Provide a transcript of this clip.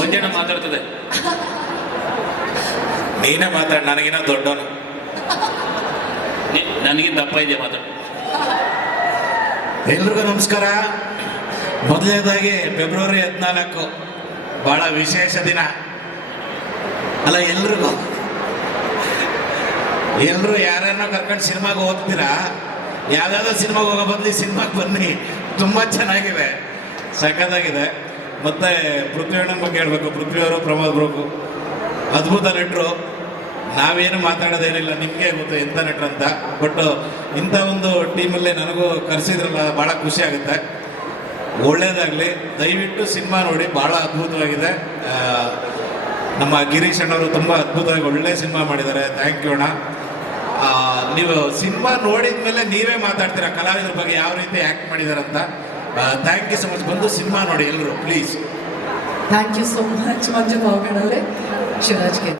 ಮಂಜಣ್ಣ ಮಾತಾಡ್ತದೆ. ನೀನೇ ಮಾತಾಡ, ನನಗಿನ್ನ ದೊಡ್ಡವನು. ನನಗಿಂತ ದಪ್ಪ ಇದೆ ಮಾತಾಡು. ಎಲ್ರಿಗೂ ನಮಸ್ಕಾರ. ಮೊದಲನೇದಾಗಿ ಫೆಬ್ರವರಿ ಹದಿನಾಲ್ಕು, ಬಹಳ ವಿಶೇಷ ದಿನ. ಅಲ್ಲ, ಎಲ್ರಿಗೂ? ಎಲ್ಲರೂ ಯಾರನ್ನೋ ಕರ್ಕೊಂಡು ಸಿನಿಮಾಗೆ ಹೋಗ್ತೀರಾ? ಯಾವ್ದಾದ್ರು ಸಿನಿಮಾಗೆ ಹೋಗೋ ಬದಲು ಸಿನಿಮಾಗೆ ಬನ್ನಿ. ತುಂಬ ಚೆನ್ನಾಗಿದೆ. ಸಖತ್ತಾಗಿದೆ. ಮತ್ತೆ ಪೃಥ್ವಿಯಣ್ಣನ ಬಗ್ಗೆ ಹೇಳ್ಬೇಕು. ಪೃಥ್ವಿಯವರು ಪ್ರಮೋದ್ ಬ್ರೋಕು ಅದ್ಭುತ ನೆಟ್ರು. ನಾವೇನು ಮಾತಾಡೋದೇನಿಲ್ಲ. ನಿಮಗೆ ಗೊತ್ತು ಎಂಥ ನೆಟ್ರು ಅಂತ. ಬಟ್ ಇಂಥ ಒಂದು ಟೀಮಲ್ಲೇ ನನಗೂ ಕರೆಸಿದ್ರಲ್ಲ, ಭಾಳ ಖುಷಿ ಆಗುತ್ತೆ. ಒಳ್ಳೇದಾಗಲಿ. ದಯವಿಟ್ಟು ಸಿನಿಮಾ ನೋಡಿ. ಭಾಳ ಅದ್ಭುತವಾಗಿದೆ. ನಮ್ಮ ಗಿರೀಶ್ ಅಣ್ಣವರು ತುಂಬ ಅದ್ಭುತವಾಗಿ ಒಳ್ಳೆ ಸಿನಿಮಾ ಮಾಡಿದ್ದಾರೆ. ಥ್ಯಾಂಕ್ ಯು ಅಣ್ಣ. ನೀವು ಸಿನಿಮಾ ನೋಡಿದ ಮೇಲೆ ನೀವೇ ಮಾತಾಡ್ತೀರಾ? ಕಲಾವಿದ್ರ ಬಗ್ಗೆ ಯಾವ ರೀತಿ ಆ್ಯಕ್ಟ್ ಮಾಡಿದ್ದಾರೆ ಅಂತ ಥ್ಯಾಂಕ್ ಯು ಸೊ ಮಚ್ ಬಂದು ಸಿನಿಮಾ ನೋಡಿ ಎಲ್ಲರೂ please thank you so much Manju ಪಾವಗಡಲ್ಲಿ ಶಿವರಾಜ್ಗೆ